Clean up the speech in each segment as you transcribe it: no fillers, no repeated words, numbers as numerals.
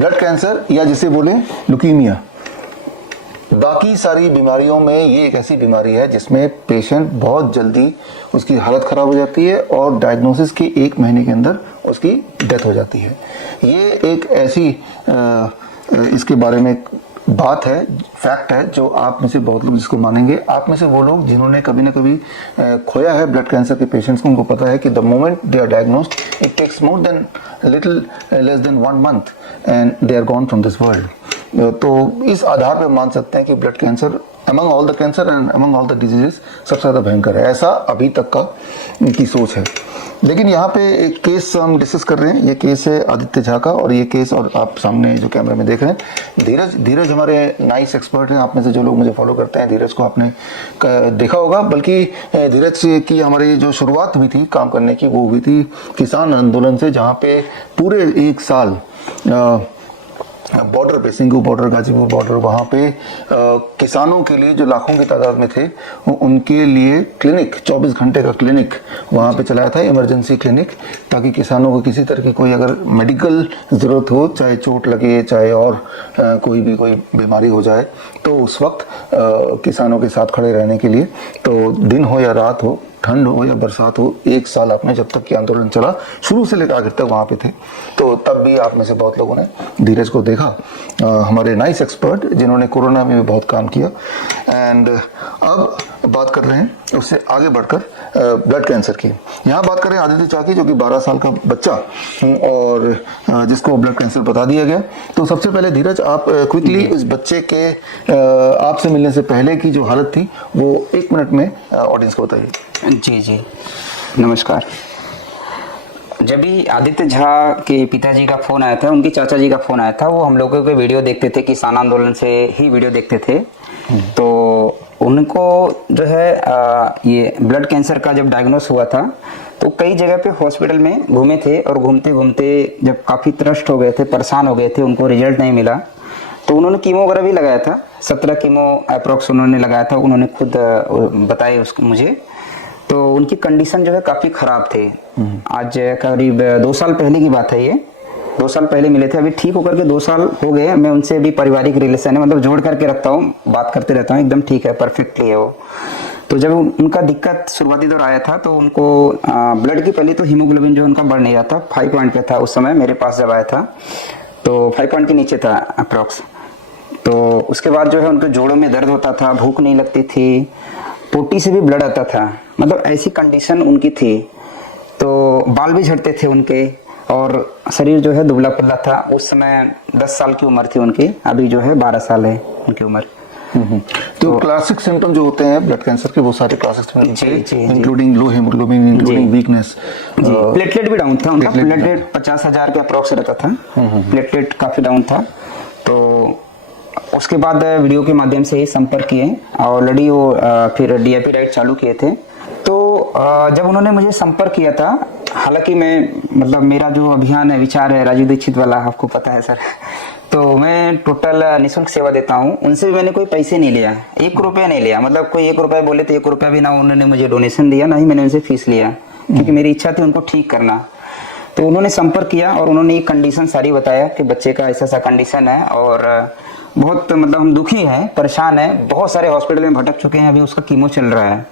Blood cancer या जिसे बोले ल्यूकीमिया, बाकी सारी बीमारियों में ये एक ऐसी बीमारी है जिसमें पेशेंट बहुत जल्दी उसकी हालत ख़राब हो जाती है और डायग्नोसिस के 1 महीने के अंदर उसकी डेथ हो जाती है। ये एक ऐसी इसके बारे में बात है, फैक्ट है, जो आप में से बहुत लोग जिसको मानेंगे। आप में से वो लोग जिन्होंने कभी ना कभी खोया है ब्लड कैंसर के पेशेंट्स को, उनको पता है कि the moment they are diagnosed it takes more than little less than 1 month and they are gone from this world. तो इस आधार पर मान सकते हैं कि blood cancer among all the cancer and among all the diseases सबसे ज़्यादा भयंकर है, ऐसा अभी तक का की सोच है। लेकिन यहाँ पे एक केस हम डिस्कस कर रहे हैं, ये केस है आदित्य झा का, और ये केस और आप सामने जो कैमरे में देख रहे हैं धीरज हमारे नाइस एक्सपर्ट हैं। आप में से जो लोग मुझे फॉलो करते हैं धीरज को आपने देखा होगा, बल्कि धीरज की हमारी जो शुरुआत हुई थी काम करने की वो हुई थी किसान आंदोलन से, जहाँ पे पूरे 1 साल बॉर्डर पे, सिंगू बॉर्डर, गाजीपुर बॉर्डर, वहाँ पे किसानों के लिए जो लाखों की तादाद में थे उनके लिए क्लिनिक, 24 घंटे का क्लिनिक वहाँ पे चलाया था, इमरजेंसी क्लिनिक, ताकि किसानों को किसी तरह की कोई अगर मेडिकल ज़रूरत हो, चाहे चोट लगे, चाहे और कोई बीमारी हो जाए, तो उस वक्त किसानों के साथ खड़े रहने के लिए, तो दिन हो या रात हो, ठंड हो या बरसात हो, 1 साल आपने जब तक कि आंदोलन चला शुरू से लेकर आखिर तक वहाँ पे थे, तो तब भी आप में से बहुत लोगों ने धीरज को देखा, हमारे नाइस एक्सपर्ट जिन्होंने कोरोना में भी बहुत काम किया। एंड अब बात कर रहे हैं उससे आगे बढ़कर ब्लड कैंसर की। यहाँ बात करें आदित्य झा की, जो कि 12 साल का बच्चा और जिसको ब्लड कैंसर बता दिया गया। तो सबसे पहले धीरज आप क्विकली इस बच्चे के आपसे मिलने से पहले की जो हालत थी वो 1 मिनट में ऑडियंस को बताइए। जी नमस्कार। जब भी आदित्य झा के पिताजी का फ़ोन आया था, उनके चाचा जी का फ़ोन आया था, वो हम लोगों के वीडियो देखते थे, किसान आंदोलन से ही वीडियो देखते थे। तो उनको जो है ये ब्लड कैंसर का जब डायग्नोस हुआ था तो कई जगह पे हॉस्पिटल में घूमे थे, और घूमते घूमते जब काफ़ी त्रस्त हो गए थे, परेशान हो गए थे, उनको रिजल्ट नहीं मिला, तो उन्होंने कीमो वगैरह भी लगाया था, 17 कीमो अप्रोक्स उन्होंने लगाया था, उन्होंने खुद बताए उसको मुझे। तो उनकी कंडीशन जो है काफ़ी ख़राब थे। आज करीब 2 साल पहले की बात है, ये 2 साल पहले मिले थे, अभी ठीक होकर के 2 साल हो गए। मैं उनसे अभी पारिवारिक रिलेशन है, मतलब जोड़ करके रखता हूँ, बात करते रहता हूँ, एकदम ठीक है, परफेक्टली है वो। तो जब उनका दिक्कत शुरुआती दौर आया था तो उनको ब्लड की पहले तो हीमोग्लोबिन जो उनका बढ़ नहीं रहा था, 5 पॉइंट पे था उस समय मेरे पास जब आया था, तो 5 पॉइंट के नीचे था अप्रॉक्स। तो उसके बाद जो है उनके जोड़ों में दर्द होता था, भूख नहीं लगती थी, पोटी से भी ब्लड आता था, मतलब ऐसी कंडीशन उनकी थी। तो बाल भी झड़ते थे उनके, और शरीर जो है दुबला पतला था। उस समय 10 साल की उम्र थी उनकी, अभी जो है 12 साल है उनकी उम्र। तो क्लासिक सिम्टम जो होते हैं ब्लड कैंसर के, वो सारे क्लासिक सिम्टम इंक्लूडिंग लो हीमोग्लोबिन, इंक्लूडिंग वीकनेस, प्लेटलेट भी डाउन था उनका, प्लेटलेट 50,000 के अप्रोक्स रहता था, प्लेटलेट काफी डाउन था। तो उसके बाद वीडियो के माध्यम से ही संपर्क किए, ऑलरेडी वो फिर डीएपी डाइट चालू किए थे। तो जब उन्होंने मुझे संपर्क किया था, हालांकि मैं मतलब मेरा जो अभियान है, विचार है राजीव दीक्षित वाला, आपको पता है सर, तो मैं टोटल निःशुल्क सेवा देता हूँ। उनसे भी मैंने कोई पैसे नहीं लिया, 1 रुपया नहीं लिया, मतलब कोई 1 रुपया बोले तो 1 रुपया भी ना उन्होंने मुझे डोनेशन दिया, ना ही मैंने उनसे फीस लिया, क्योंकि मेरी इच्छा थी उनको ठीक करना। तो उन्होंने संपर्क किया और उन्होंने ये कंडीशन सारी बताया कि बच्चे का ऐसा कंडीशन है, और बहुत मतलब हम दुखी हैं, परेशान हैं, बहुत सारे हॉस्पिटल में भटक चुके हैं, अभी उसका कीमो चल रहा है,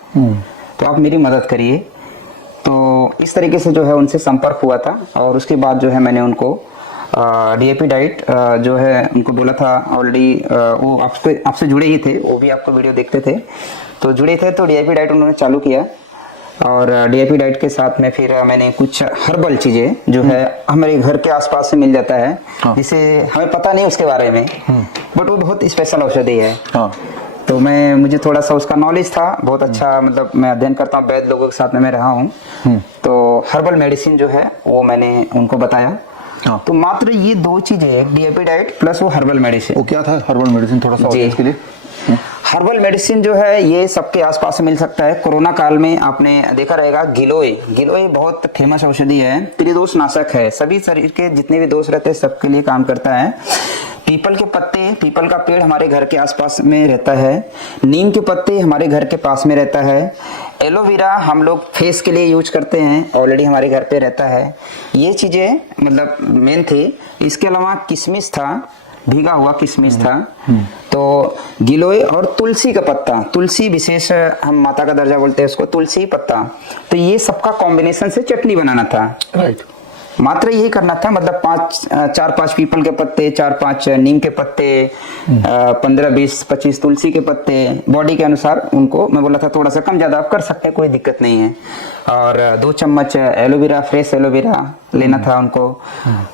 तो आप मेरी मदद करिए। तो इस तरीके से जो है उनसे संपर्क हुआ था, और उसके बाद जो है मैंने उनको डीएपी डाइट जो है उनको बोला था, ऑलरेडी वो आपसे जुड़े ही थे, वो भी आपको वीडियो देखते थे, तो जुड़े थे, तो डीएपी डाइट उन्होंने चालू किया। और डीएपी डाइट के साथ में फिर मैंने कुछ हर्बल चीज़ें जो है हमारे घर के आसपास से मिल जाता है, जिसे हमें पता नहीं उसके बारे में, बट वो बहुत स्पेशल औषधि है। तो मुझे थोड़ा सा उसका नॉलेज था, बहुत अच्छा, मतलब मैं अध्ययन करता हूँ, वैद्य लोगों के साथ में मैं रहा हूँ, तो हर्बल मेडिसिन जो है वो मैंने उनको बताया। तो मात्र ये 2 चीजें, डीएपी डाइट प्लस वो हर्बल मेडिसिन। वो क्या था हर्बल मेडिसिन, थोड़ा सा ऑडियंस के लिए? हर्बल मेडिसिन जो है ये सबके आसपास मिल सकता है। कोरोना काल में आपने देखा रहेगा, गिलोय बहुत फेमस औषधि है, त्रिदोष नाशक है, सभी शरीर के जितने भी दोष रहते हैं सबके लिए काम करता है। पीपल के पत्ते, पीपल का पेड़ हमारे घर के आसपास में रहता है। नीम के पत्ते हमारे घर के पास में रहता है। एलोवेरा हम लोग फेस के लिए यूज करते हैं, ऑलरेडी हमारे घर पे रहता है। ये चीज़ें मतलब मेन थे। इसके अलावा किशमिश था, भीगा हुआ किशमिश था, तो गिलोय और तुलसी का पत्ता, तुलसी विशेष हम माता का दर्जा बोलते हैं उसको, तुलसी पत्ता, तो ये सबका कॉम्बिनेशन से चटनी बनाना था। राइट। मात्र यही करना था, मतलब 4-5 पीपल के पत्ते, 4-5 नीम के पत्ते, 15-20-25 तुलसी के पत्ते, बॉडी के अनुसार उनको मैं बोला था थोड़ा सा कम ज्यादा आप कर सकते हैं, कोई दिक्कत नहीं है। और 2 चम्मच एलोवेरा, फ्रेश एलोवेरा लेना था उनको।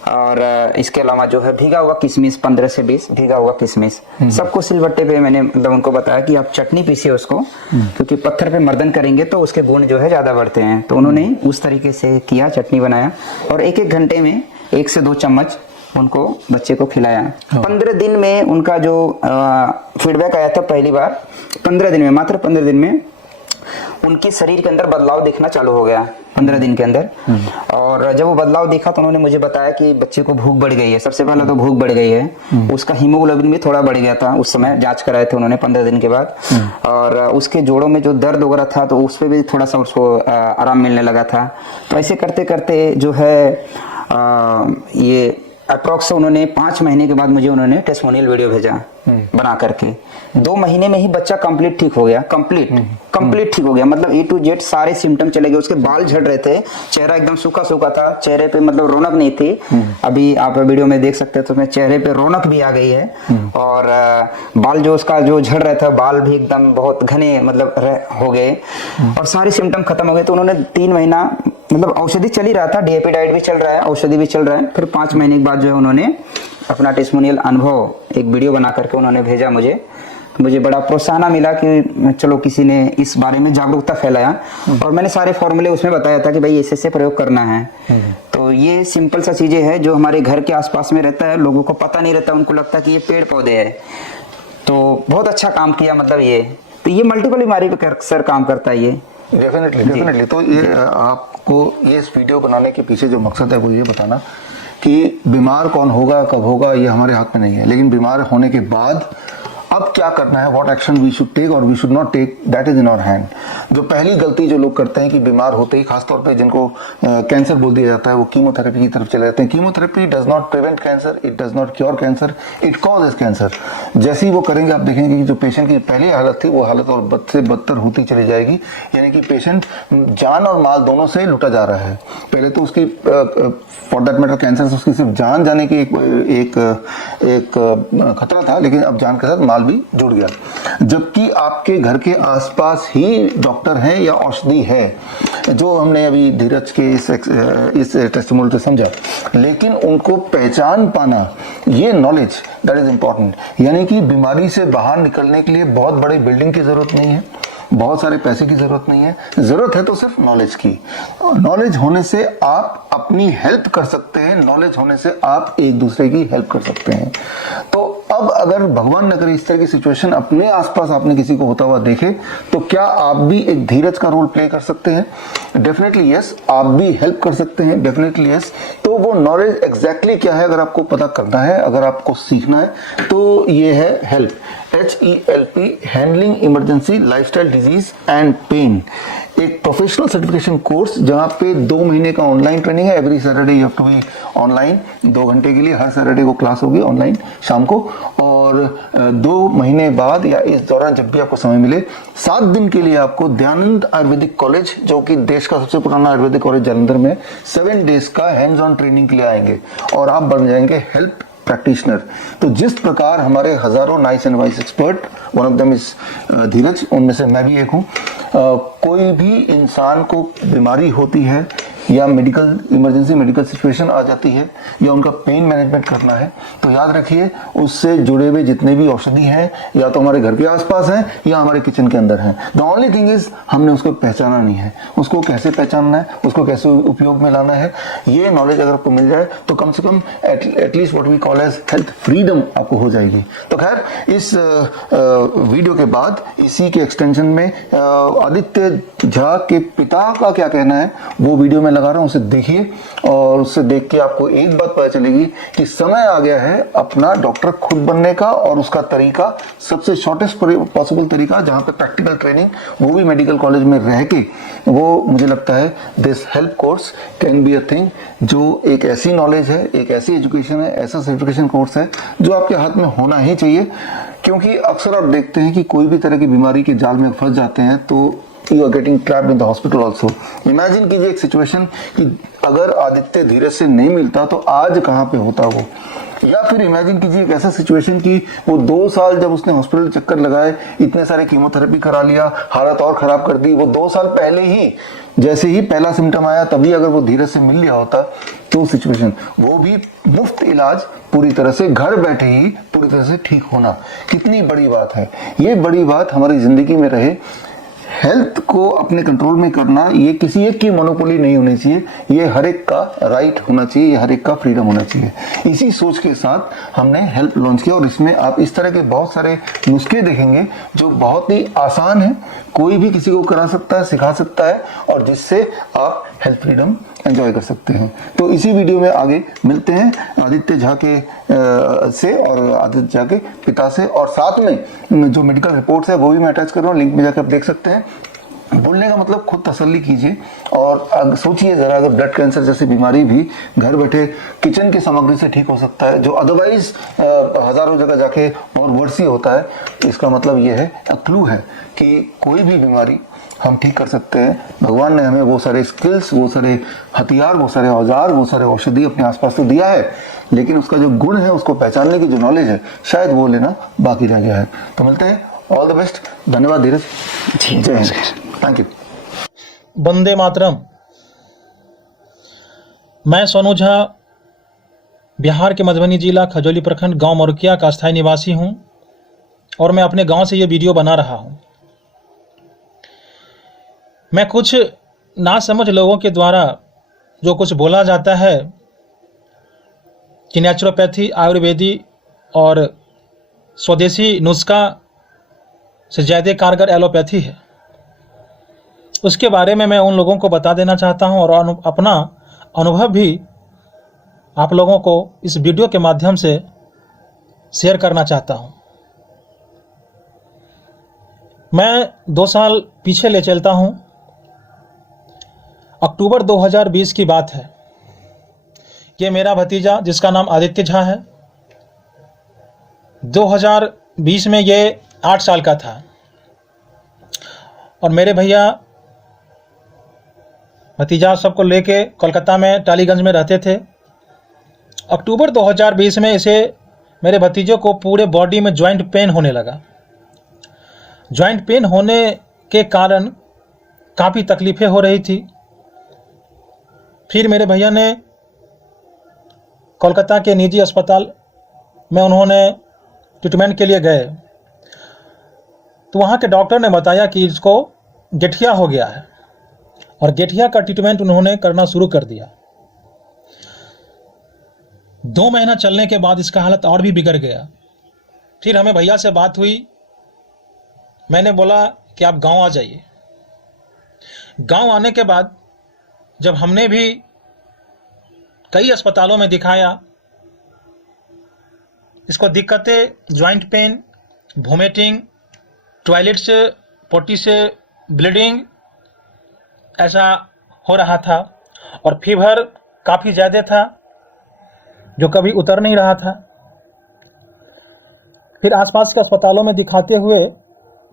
और इसके अलावा जो है भीगा हुआ किशमिश, 15 से 20 भीगा हुआ किशमिश, सबको सिलबट्टे पे मैंने मतलब उनको बताया कि आप चटनी पीसिए उसको, क्योंकि पत्थर पे मर्दन करेंगे तो उसके गुण जो है ज्यादा बढ़ते हैं। तो उन्होंने उस तरीके से किया, चटनी बनाया और 1-1 घंटे में 1 से 2 चम्मच उनको बच्चे को खिलाया। 15 दिन में उनका जो फीडबैक आया था पहली बार, 15 दिन में, मात्र 15 दिन में उनके शरीर के अंदर बदलाव दिखना चालू हो गया 15 दिन के अंदर। और जब वो बदलाव देखा तो उन्होंने मुझे बताया कि बच्चे को भूख बढ़ गई है। सबसे पहले तो भूख बढ़ गई है, उसका हीमोग्लोबिन भी थोड़ा बढ़ गया था, उस समय जांच कराए थे उन्होंने 15 दिन के बाद। और उसके जोड़ों में जो दर्द वगैरह था तो उस पर भी थोड़ा सा उसको आराम मिलने लगा था। तो ऐसे करते करते जो है ये अप्रॉक्स उन्होंने 5 महीने के बाद मुझे उन्होंने टेस्टिमोनियल वीडियो भेजा बना करके। 2 महीने में ही बच्चा कंप्लीट ठीक हो गया, कंप्लीट ठीक हो गया, मतलब A to Z सारे सिम्टम चले गए। उसके बाल झड़ रहे थे, चेहरा एकदम सूखा सूखा था, चेहरे पे मतलब रौनक नहीं थी। अभी आप वीडियो में देख सकते हैं तो मेरे चेहरे पे रौनक भी आ गई है। और बाल जो उसका जो झड़ रहा था, बाल भी एकदम बहुत घने मतलब हो गए और सारे सिम्टम खत्म हो गए। तो उन्होंने 3 महीना मतलब औषधि चल ही रहा था, DAP डाइट भी चल रहा है, औषधि भी चल रहा है। फिर 5 महीने के बाद जो है उन्होंने अपना टेस्टिमोनियल अनुभव एक वीडियो बना करके उन्होंने भेजा मुझे बड़ा प्रोत्साहन मिला कि चलो किसी ने इस बारे में जागरूकता फैलाया। और मैंने सारे फॉर्मूले उसमें बताया था कि भाई ऐसे प्रयोग करना है। तो ये सिंपल सा चीजें हैं जो हमारे घर के आसपास में रहता है, लोगों को पता नहीं रहता, उनको लगता है कि ये पेड़ पौधे है। तो बहुत अच्छा काम किया, मतलब ये मल्टीपल बीमारी पे सर काम करता है ये। डेफिनेटली। तो ये आपको ये इस वीडियो बनाने के पीछे जो मकसद है वो ये बताना कि बीमार कौन होगा, कब होगा, ये हमारे हाथ में नहीं है, लेकिन बीमार होने के बाद अब क्या करना है, what action we should take और we should not take, that is in our hand. जो पहली गलती जो लोग करते हैं कि बीमार होते ही, खासतौर पे जिनको कैंसर बोल दिया जाता है, वो कीमोथेरेपी की तरफ चले जाते हैं। Chemotherapy does not prevent cancer, it does not cure cancer, it causes cancer. जैसे ही वो करेंगे आप देखेंगे कि जो पेशेंट की पहली हालत थी वो हालत और बद से बदतर होती चली जाएगी। यानी कि पेशेंट जान और माल दोनों से लुटा जा रहा है। पहले तो उसकी फॉर दैट मैटर कैंसर से उसकी सिर्फ जान जाने की एक खतरा था, लेकिन अब जान के साथ माल भी जुड़ गया। जबकि आपके घर के आसपास ही डॉक्टर हैं या औषधि है, जो हमने अभी धीरज के इस टेस्टिमोनियल से समझा। लेकिन उनको पहचान पाना, ये नॉलेज दैट इज इंपॉर्टेंट। यानी कि बीमारी से बाहर निकलने के लिए बहुत बड़ी बिल्डिंग की जरूरत नहीं है, बहुत सारे पैसे की जरूरत नहीं है, जरूरत है तो सिर्फ नॉलेज की। नॉलेज होने से आप अपनी हेल्प कर सकते हैं, नॉलेज होने से आप एक दूसरे की हेल्प कर सकते हैं। तो अब अगर भगवान न करे इस तरह की सिचुएशन अपने आसपास आपने किसी को होता हुआ देखे, तो क्या आप भी एक धीरज का रोल प्ले कर सकते हैं? Definitely yes. आप भी हेल्प कर सकते हैं? Definitely yes. तो वो नॉलेज एग्जैक्टली क्या है, अगर आपको पता करना है, अगर आपको सीखना है, तो ये है help, HELP, handling emergency lifestyle disease and pain. एक प्रोफेशनल सर्टिफिकेशन कोर्स जहाँ पे 2 महीने का ऑनलाइन ट्रेनिंग है। Every Saturday you have to be online, 2 घंटे के लिए हर सैटरडे को क्लास होगी ऑनलाइन शाम को। और 2 महीने बाद या इस दौरान जब भी आपको समय मिले, 7 दिन के लिए आपको दयानंद आयुर्वेदिक कॉलेज, जो कि देश का सबसे पुराना आयुर्वेदिक कॉलेज जालंधर में, 7 डेज का हैंड्स ऑन ट्रेनिंग के लिए आएंगे और आप बन जाएंगे हेल्प प्रैक्टिशनर। तो जिस प्रकार हमारे हजारों nice and vice expert, one of them is Dheeraj, उनमें से मैं भी एक हूँ, कोई भी इंसान को बीमारी होती है या मेडिकल इमरजेंसी मेडिकल सिचुएशन आ जाती है या उनका पेन मैनेजमेंट करना है, तो याद रखिए उससे जुड़े हुए जितने भी औषधि हैं या तो हमारे घर के आसपास हैं या हमारे किचन के अंदर हैं। द ओनली थिंग इज हमने उसको पहचाना नहीं है। उसको कैसे पहचानना है, उसको कैसे उपयोग में लाना है, ये नॉलेज अगर आपको मिल जाए तो कम से कम at least what we call as health freedom आपको हो जाएगी। तो खैर, इस वीडियो के बाद इसी के एक्सटेंशन में आदित्य झा के पिता का क्या कहना है वो वीडियो में लगा रहा हूँ उसे देखिए, और उससे देख के आपको एक बात पता चलेगी कि समय आ गया है अपना डॉक्टर खुद बनने का, और उसका तरीका सबसे शॉर्टेस्ट पॉसिबल तरीका, जहाँ पे प्रैक्टिकल ट्रेनिंग वो भी मेडिकल कॉलेज में रह के, वो मुझे लगता है this help course can be a thing, जो एक ऐसी नॉलेज है, एक ऐसी एजुकेशन है, ऐसा सर्टिफिकेशन कोर्स है जो आपके हाथ में होना ही चाहिए। क्योंकि अक्सर आप देखते हैं कि कोई भी तरह की बीमारी के जाल में फंस जाते हैं तो you are getting trapped in the hospital also. Imagine कीजिए एक सिचुएशन कि अगर आदित्य धीरज से नहीं मिलता तो आज कहाँ पे होता वो, या फिर इमेजिन कीजिए एक ऐसा सिचुएशन कि वो 2 साल जब उसने हॉस्पिटल चक्कर लगाए, इतने सारे कीमोथेरेपी करा लिया, हालत और खराब कर दी, वो 2 साल पहले ही जैसे ही पहला सिम्टम आया तभी अगर वो धीरज से मिल लिया होता तो सिचुएशन, वो भी मुफ्त इलाज पूरी तरह से घर बैठे ही पूरी तरह से ठीक होना, कितनी बड़ी बात है। ये बड़ी बात हमारी जिंदगी में रहे। हेल्थ को अपने कंट्रोल में करना ये किसी एक की मोनोपोली नहीं होनी चाहिए, ये हर एक का राइट होना चाहिए, ये हर एक का फ्रीडम होना चाहिए। इसी सोच के साथ हमने हेल्प लॉन्च किया, और इसमें आप इस तरह के बहुत सारे नुस्खे देखेंगे जो बहुत ही आसान है, कोई भी किसी को करा सकता है, सिखा सकता है, और जिससे आप हेल्थ फ्रीडम एंजॉय कर सकते हैं। तो इसी वीडियो में आगे मिलते हैं आदित्य झा के से, और आदित्य झा के पिता से, और साथ में जो मेडिकल रिपोर्ट्स है वो भी मैं अटैच कर रहा हूँ, लिंक में जाकर आप देख सकते हैं। बोलने का मतलब खुद तसल्ली कीजिए, और सोचिए जरा, अगर ब्लड कैंसर जैसी बीमारी भी घर बैठे किचन की सामग्री से ठीक हो सकता है, जो अदरवाइज हजारों जगह जाके और वर्ष ही होता है, इसका मतलब ये है, क्लू है कि कोई भी बीमारी हम ठीक कर सकते हैं। भगवान ने हमें वो सारे स्किल्स, वो सारे हथियार, वो सारे औजार, वो सारे औषधि अपने आसपास तो दिया है, लेकिन उसका जो गुण है, उसको पहचानने की जो नॉलेज है, शायद वो लेना बाकी रह गया है। तो मिलते हैं, ऑल द बेस्ट, धन्यवाद धीरज, जय हिंद, थैंक यू। वंदे मातरम। मैं सोनू झा बिहार के मधुबनी जिला खजौली प्रखंड गांव मरुकिया का स्थायी निवासी हूं, और मैं अपने गांव से ये वीडियो बना रहा हूं। मैं कुछ नासमझ लोगों के द्वारा जो कुछ बोला जाता है कि नेचुरोपैथी, आयुर्वेदी और स्वदेशी नुस्खा से ज़्यादा कारगर एलोपैथी है, उसके बारे में मैं उन लोगों को बता देना चाहता हूं, और अपना अनुभव भी आप लोगों को इस वीडियो के माध्यम से शेयर करना चाहता हूं। मैं 2 साल पीछे ले चलता हूं। अक्टूबर 2020 की बात है। ये मेरा भतीजा जिसका नाम आदित्य झा है, 2020 में ये 8 साल का था, और मेरे भैया भतीजा सबको लेके कोलकाता में टालीगंज में रहते थे। अक्टूबर 2020 में इसे, मेरे भतीजे को पूरे बॉडी में जॉइंट पेन होने लगा। जॉइंट पेन होने के कारण काफ़ी तकलीफ़ें हो रही थी। फिर मेरे भैया ने कोलकाता के निजी अस्पताल में उन्होंने ट्रीटमेंट के लिए गए, तो वहाँ के डॉक्टर ने बताया कि इसको गठिया हो गया है, और गठिया का ट्रीटमेंट उन्होंने करना शुरू कर दिया। 2 महीना चलने के बाद इसका हालत और भी बिगड़ गया। फिर हमें भैया से बात हुई, मैंने बोला कि आप गांव आ जाइए। गांव आने के बाद जब हमने भी कई अस्पतालों में दिखाया, इसको दिक्कतें जॉइंट पेन, वोमिटिंग, टॉयलेट से पोटी से ब्लीडिंग ऐसा हो रहा था, और फीवर काफ़ी ज़्यादा था जो कभी उतर नहीं रहा था। फिर आसपास के अस्पतालों में दिखाते हुए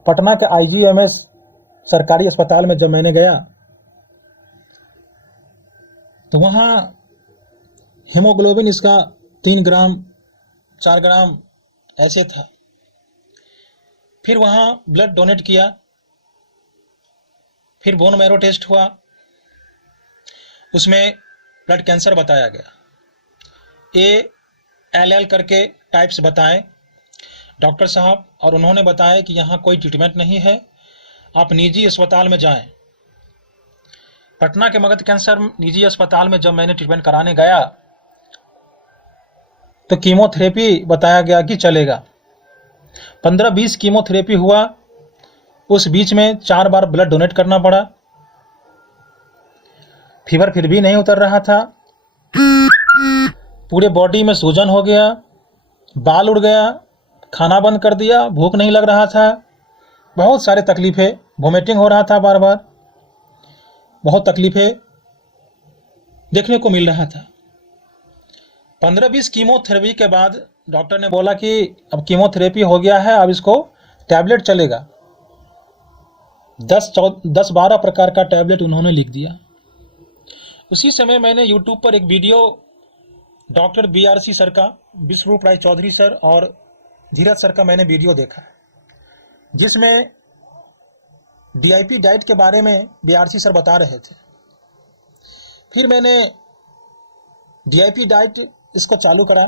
पटना के IGMS सरकारी अस्पताल में जब मैंने गया, तो वहाँ हीमोग्लोबिन इसका 3 ग्राम 4 ग्राम ऐसे था। फिर वहाँ ब्लड डोनेट किया, फिर बोन मैरो टेस्ट हुआ, उसमें ब्लड कैंसर बताया गया। ALL करके टाइप्स बताए डॉक्टर साहब, और उन्होंने बताया कि यहाँ कोई ट्रीटमेंट नहीं है, आप निजी अस्पताल में जाएं। पटना के मगध कैंसर निजी अस्पताल में जब मैंने ट्रीटमेंट कराने गया तो कीमोथेरेपी बताया गया कि चलेगा। 15-20 कीमोथेरेपी हुआ, उस बीच में 4 बार ब्लड डोनेट करना पड़ा। फीवर फिर भी नहीं उतर रहा था, पूरे बॉडी में सूजन हो गया, बाल उड़ गया, खाना बंद कर दिया, भूख नहीं लग रहा था, बहुत सारे तकलीफ़ें, वोमिटिंग हो रहा था बार बार, बहुत तकलीफ़ें देखने को मिल रहा था। 15-20 कीमोथेरेपी के बाद डॉक्टर ने बोला कि अब कीमोथेरेपी हो गया है, अब इसको टैबलेट चलेगा। 10-12 प्रकार का टैबलेट उन्होंने लिख दिया। उसी समय मैंने यूट्यूब पर एक वीडियो डॉक्टर BRC सर का, विश्वरूप राय चौधरी सर और धीरज सर का मैंने वीडियो देखा, जिसमें DIP डाइट के बारे में BRC सर बता रहे थे। फिर मैंने DIP डाइट इसको चालू करा,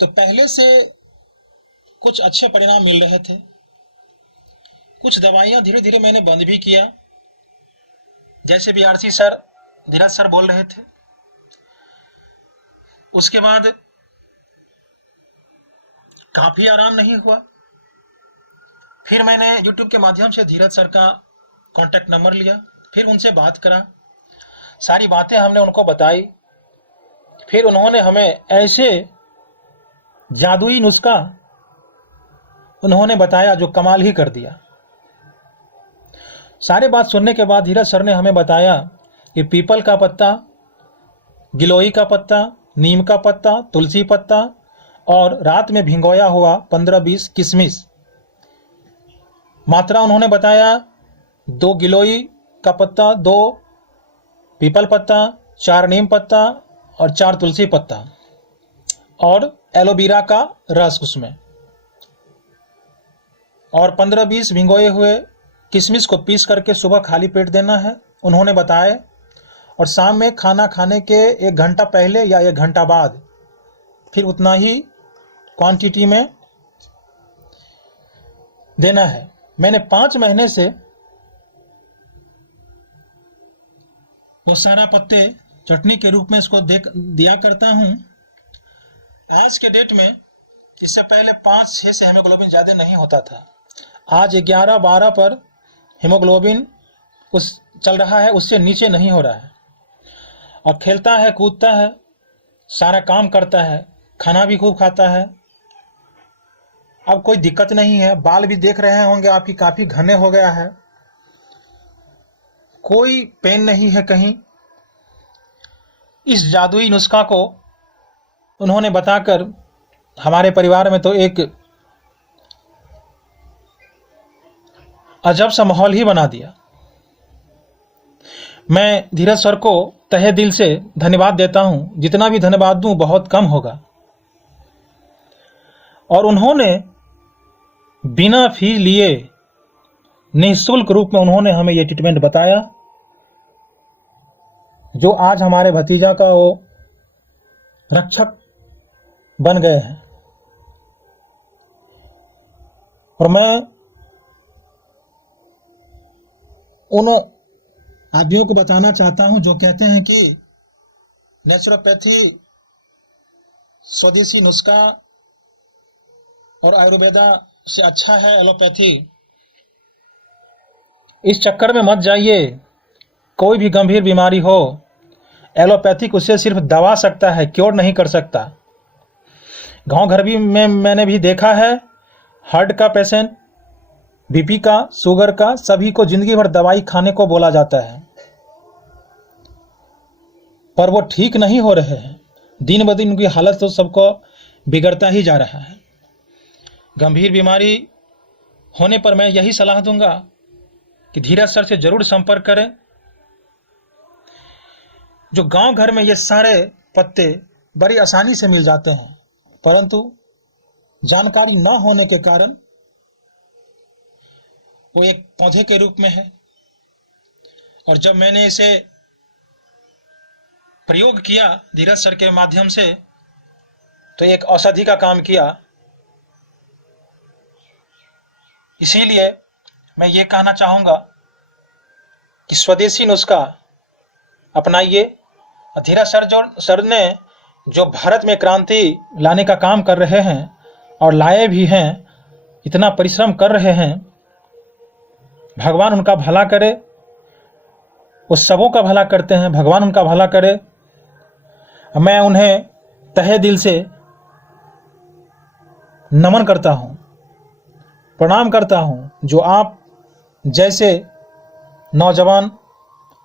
तो पहले से कुछ अच्छे परिणाम मिल रहे थे। कुछ दवाइयाँ धीरे धीरे मैंने बंद भी किया, जैसे BRC सर, धीरज सर बोल रहे थे। उसके बाद काफ़ी आराम नहीं हुआ। फिर मैंने YouTube के माध्यम से धीरज सर का कांटेक्ट नंबर लिया, फिर उनसे बात करा, सारी बातें हमने उनको बताई। फिर उन्होंने हमें ऐसे जादुई नुस्खा उन्होंने बताया जो कमाल ही कर दिया। सारे बात सुनने के बाद धीरज सर ने हमें बताया कि पीपल का पत्ता, गिलोई का पत्ता, नीम का पत्ता, तुलसी पत्ता और रात में भिगोया हुआ 15-20 किशमिश, मात्रा उन्होंने बताया 2 गिलोई का पत्ता, 2 पीपल पत्ता, 4 नीम पत्ता और 4 तुलसी पत्ता और एलोवेरा का रस उसमें, और 15-20 भिगोए हुए किशमिश को पीस करके सुबह खाली पेट देना है उन्होंने बताया, और शाम में खाना खाने के 1 घंटा पहले या 1 घंटा बाद फिर उतना ही क्वांटिटी में देना है। मैंने 5 महीने से वो सारा पत्ते चटनी के रूप में इसको दिया करता हूँ। आज के डेट में, इससे पहले 5-6 से हीमोग्लोबिन ज़्यादा नहीं होता था, आज 11-12 पर हीमोग्लोबिन उस चल रहा है, उससे नीचे नहीं हो रहा है। और खेलता है, कूदता है, सारा काम करता है, खाना भी खूब खाता है। अब कोई दिक्कत नहीं है। बाल भी देख रहे होंगे आपकी, काफ़ी घने हो गया है, कोई पेन नहीं है कहीं। इस जादुई नुस्खा को उन्होंने बताकर हमारे परिवार में तो एक अजब सा माहौल ही बना दिया। मैं धीरज सर को तहे दिल से धन्यवाद देता हूँ, जितना भी धन्यवाद दूँ बहुत कम होगा। और उन्होंने बिना फी लिए निःशुल्क रूप में उन्होंने हमें ये ट्रीटमेंट बताया, जो आज हमारे भतीजा का वो रक्षक बन गए हैं। और मैं उन आदमियों को बताना चाहता हूं जो कहते हैं कि नेचुरोपैथी स्वदेशी नुस्खा और आयुर्वेदा से अच्छा है एलोपैथी। इस चक्कर में मत जाइए। कोई भी गंभीर बीमारी हो, एलोपैथिक उससे सिर्फ दवा सकता है, क्योर नहीं कर सकता। गांव घर भी में मैंने भी देखा है, हार्ट का पेशेंट, बीपी का, शुगर का, सभी को जिंदगी भर दवाई खाने को बोला जाता है, पर वो ठीक नहीं हो रहे हैं। दिन ब दिन उनकी हालत तो सबको बिगड़ता ही जा रहा है। गंभीर बीमारी होने पर मैं यही सलाह दूंगा कि धीरज सर से जरूर संपर्क करें। जो गांव घर में ये सारे पत्ते बड़ी आसानी से मिल जाते हैं, परंतु जानकारी न होने के कारण वो एक पौधे के रूप में है। और जब मैंने इसे प्रयोग किया धीरज सर के माध्यम से, तो एक औषधि का काम किया। इसीलिए मैं ये कहना चाहूँगा कि स्वदेशी नुस्खा अपनाइए। धीरज सर ने जो भारत में क्रांति लाने का काम कर रहे हैं और लाए भी हैं, इतना परिश्रम कर रहे हैं, भगवान उनका भला करे। वो सबों का भला करते हैं, भगवान उनका भला करे। मैं उन्हें तहे दिल से नमन करता हूँ, प्रणाम करता हूँ, जो आप जैसे नौजवान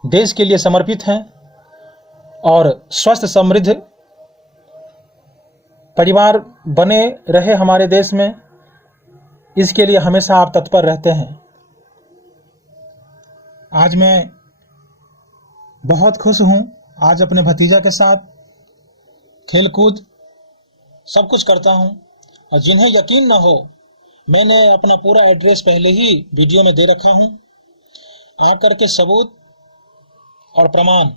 देश के लिए समर्पित हैं और स्वस्थ समृद्ध परिवार बने रहे हमारे देश में, इसके लिए हमेशा आप तत्पर रहते हैं। आज मैं बहुत खुश हूँ। आज अपने भतीजा के साथ खेल कूद सब कुछ करता हूँ। और जिन्हें यकीन न हो, मैंने अपना पूरा एड्रेस पहले ही वीडियो में दे रखा हूँ। आकर के सबूत और प्रमाण